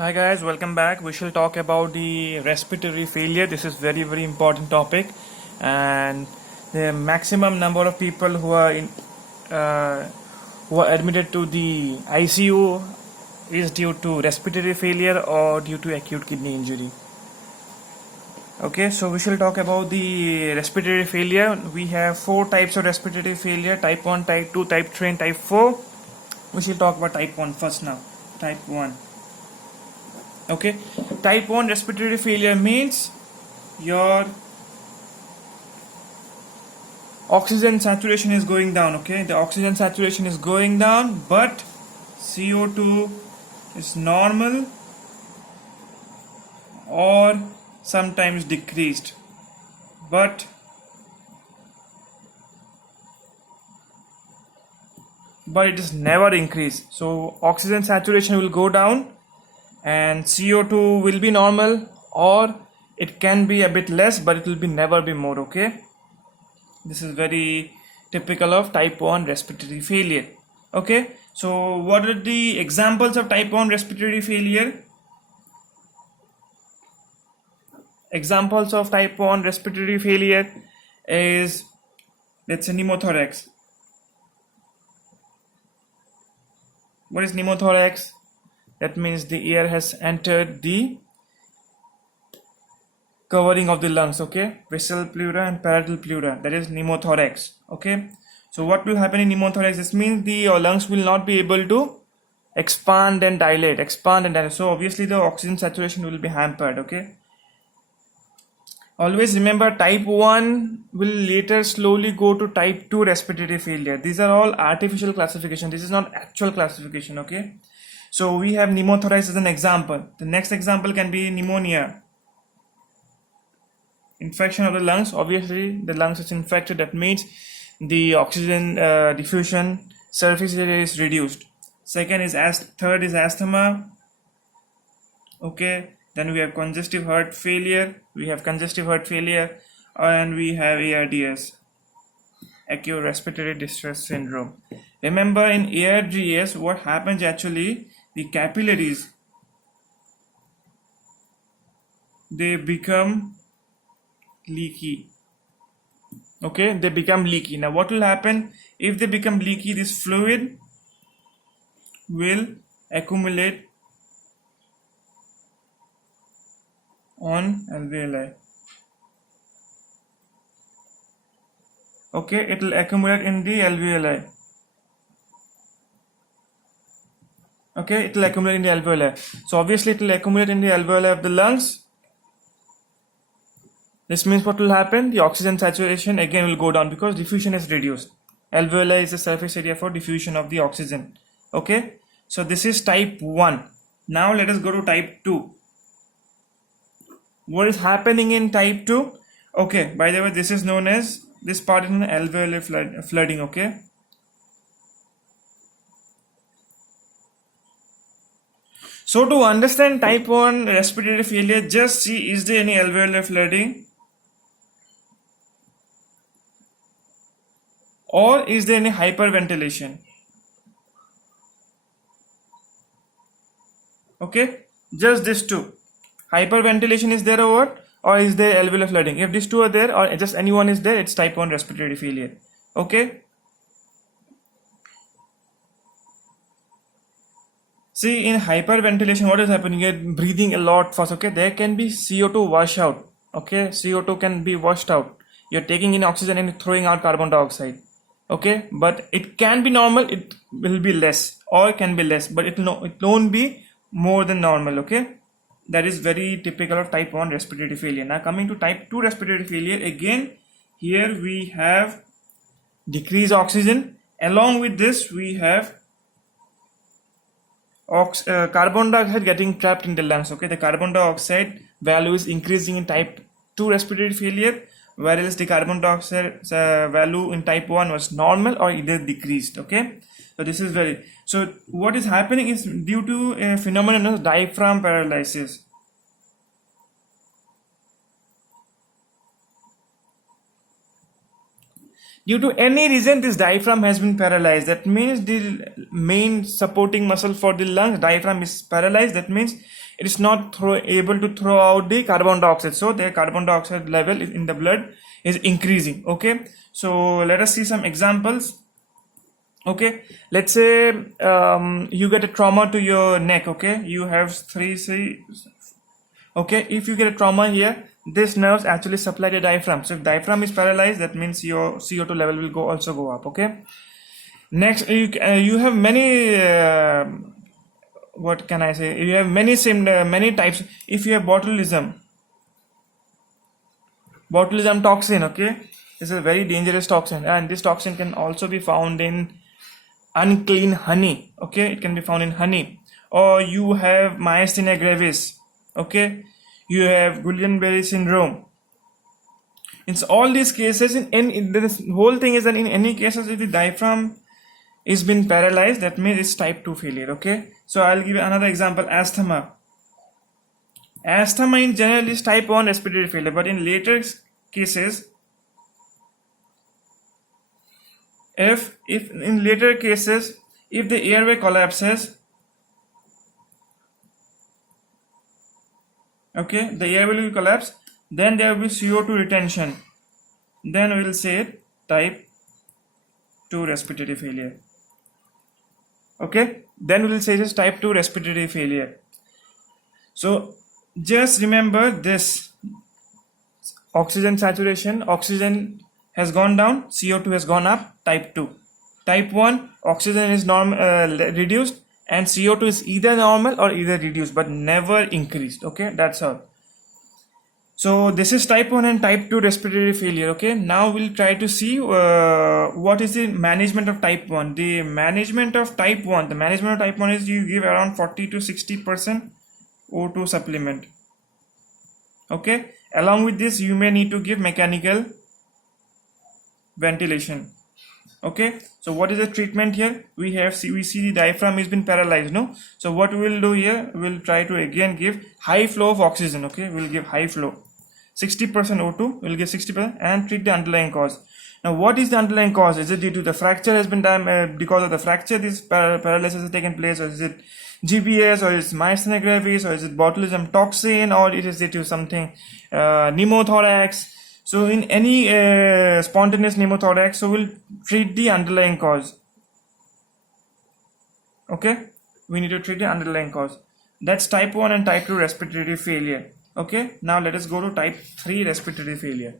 Hi guys, welcome back. We shall talk about the respiratory failure. This is very important topic, and the maximum number of people uh, who are admitted to the ICU is due to respiratory failure or due to acute kidney injury. Okay, so we shall talk about the respiratory failure. We have four types of respiratory failure: type 1, type 2, type 3, and type 4. We shall talk about type 1 first now. Type 1. Okay, type 1 respiratory failure means your oxygen saturation is going down. Okay, the oxygen saturation is going down, but CO2 is normal or sometimes decreased, but it is never increased. So oxygen saturation will go down and CO2 will be normal, or it can be a bit less, but it will be never be more. Okay, this is very typical of type 1 respiratory failure. Okay, so what are the examples of type 1 respiratory failure? Examples of type 1 respiratory failure is, let's say, pneumothorax. What is pneumothorax? That means the air has entered the covering of the lungs. Okay, vessel pleura and parietal pleura, that is pneumothorax. Okay, so what will happen in pneumothorax? This means the lungs will not be able to expand and dilate. So obviously the oxygen saturation will be hampered. Okay, always remember, type 1 will later slowly go to type 2 respiratory failure. These are all artificial classification. This is not actual classification. Okay, so we have pneumothorax as an example. The next example can be pneumonia. Infection of the lungs. Obviously the lungs is infected, that means the oxygen diffusion surface area is reduced. Third is asthma. Okay, then we have congestive heart failure, and we have ARDS, acute respiratory distress syndrome. Remember, in ARDS what happens actually, the capillaries, they become leaky. Okay, they become leaky. Now what will happen if they become leaky? This fluid will accumulate on alveoli. Okay, it will accumulate in the alveoli. Okay, it will accumulate in the alveoli. So obviously it will accumulate in the alveoli of the lungs. This means what will happen? The oxygen saturation again will go down because diffusion is reduced. Alveoli is the surface area for diffusion of the oxygen. Okay, so this is type 1. Now let us go to type 2. What is happening in type 2? Okay, by the way, this is known as, this part is an alveolar flooding. Okay, so to understand type 1 respiratory failure, just see, is there any alveolar flooding, or is there any hyperventilation? Okay, just these two. Hyperventilation is there, or is there alveolar flooding? If these two are there, or just any one is there, it's type 1 respiratory failure. Okay, see, in hyperventilation what is happening? You're breathing a lot fast. Okay, there can be CO2 wash out. Okay, CO2 can be washed out. You're taking in oxygen and throwing out carbon dioxide. Okay, but it can be normal, it will be less, or can be less, but it won't be more than normal. Okay, that is very typical of type 1 respiratory failure. Now coming to type 2 respiratory failure, again here we have decreased oxygen. Along with this we have carbon dioxide getting trapped in the lungs. Okay, the carbon dioxide value is increasing in type 2 respiratory failure, whereas the carbon dioxide value in type 1 was normal or either decreased. Okay, so this is so what is happening is due to a phenomenon of diaphragm paralysis. Due to any reason, this diaphragm has been paralyzed. That means the main supporting muscle for the lungs, diaphragm, is paralyzed. That means it is not able to throw out the carbon dioxide. So the carbon dioxide level in the blood is increasing. Okay, so let us see some examples. Okay, let's say you get a trauma to your neck. Okay, you have okay, if you get a trauma here, this nerves actually supply the diaphragm. So if diaphragm is paralyzed, that means your CO2 level will also go up. Okay, next you have many what can I say, you have many types. If you have botulism toxin, okay, this is a very dangerous toxin, and this toxin can also be found in unclean honey. Okay, it can be found in honey. Or you have myasthenia gravis. Okay, you have Guillain-Barré syndrome. In all these cases, in this whole thing is that in any cases, if the diaphragm is been paralyzed, that means it's type 2 failure. Okay, so I'll give you another example. Asthma in general is type 1 respiratory failure, but in later cases, if in later cases, if the airway collapses, okay, the airway will collapse, then there will be CO2 retention, then we will say type 2 respiratory failure. Okay, then we will say this type 2 respiratory failure. So just remember this: oxygen saturation, oxygen has gone down, CO2 has gone up, type 2. Type 1, oxygen is reduced, and CO2 is either normal or either reduced, but never increased. Okay, that's all. So this is type 1 and type 2 respiratory failure. Okay, now we'll try to see what is the management of type 1. The management of type 1 is you give around 40 to 60% O2 supplement. Okay, along with this you may need to give mechanical ventilation. Okay, so what is the treatment here? We see the diaphragm has been paralyzed, no? So what we will do here, we'll try to again give high flow of oxygen. Okay, we'll give high flow, 60% O2, we'll give 60%, and treat the underlying cause. Now what is the underlying cause? Is it due to the fracture has been done, because of the fracture this paralysis has taken place, or is it GBS, or is it myasthenia gravis, or is it botulism toxin, or it is due to something pneumothorax? So in any spontaneous pneumothorax, so we'll treat the underlying cause. Okay, we need to treat the underlying cause. That's type 1 and type 2 respiratory failure. Okay, now let us go to type 3 respiratory failure.